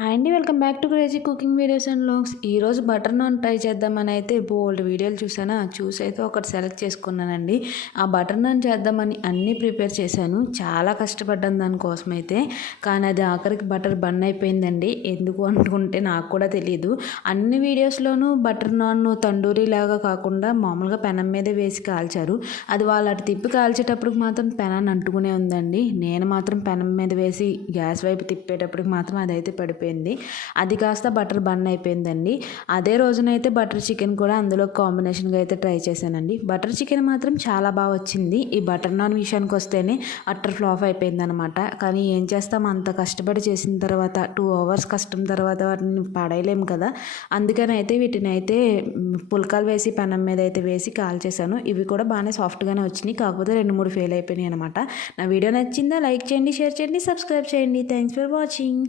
Hi అండి. Welcome back to crazy cooking videos and vlogs. ఈరోజు butter non try చేద్దామని అయితే బోల్డ్ వీడియోలు చూసానా, చూసైతే ఒకటి సెలెక్ట్ చేసుకున్నానండి. ఆ బటర్ నాన్ చేద్దామని అన్నీ ప్రిపేర్ చేశాను. చాలా కష్టపడ్డాను దానికోసం అయితే. కానీ అది ఆఖరికి బటర్ బన్ అయిపోయిందండి. ఎందుకు అనుకుంటే నాకు కూడా తెలియదు. అన్ని వీడియోస్లోనూ బటర్ నాన్ తండూరి లాగా కాకుండా మామూలుగా పెనం మీద వేసి కాల్చారు. అది వాళ్ళు అటు తిప్పి కాల్చేటప్పటికి మాత్రం పెనాన్ని అంటుకునే ఉందండి. నేను మాత్రం పెనం మీద వేసి గ్యాస్ వైపు తిప్పేటప్పటికి మాత్రం అదైతే పడిపోయింది. అది కాస్త బటర్ బన్ అయిపోయిందండి. అదే రోజునైతే బటర్ చికెన్ కూడా అందులో కాంబినేషన్గా అయితే ట్రై చేశానండి. బటర్ చికెన్ మాత్రం చాలా బాగా వచ్చింది. ఈ బటర్ నాన్ విషయానికి వస్తేనే అట్టర్ ఫ్లాప్ అయిపోయింది అనమాట. కానీ ఏం చేస్తాం, అంత కష్టపడి చేసిన తర్వాత 2 hours కష్టం తర్వాత వాటిని పడేయలేము కదా. అందుకని అయితే వీటిని అయితే పుల్కాలు వేసి పెనం మీద అయితే వేసి కాల్చేసాను. ఇవి కూడా బాగానే సాఫ్ట్గానే వచ్చినాయి. కాకపోతే 2-3 ఫెయిల్ అయిపోయినాయి అనమాట. నా వీడియో నచ్చిందా? లైక్ చేయండి, షేర్ చేయండి, సబ్స్క్రైబ్ చేయండి. Thanks for watching.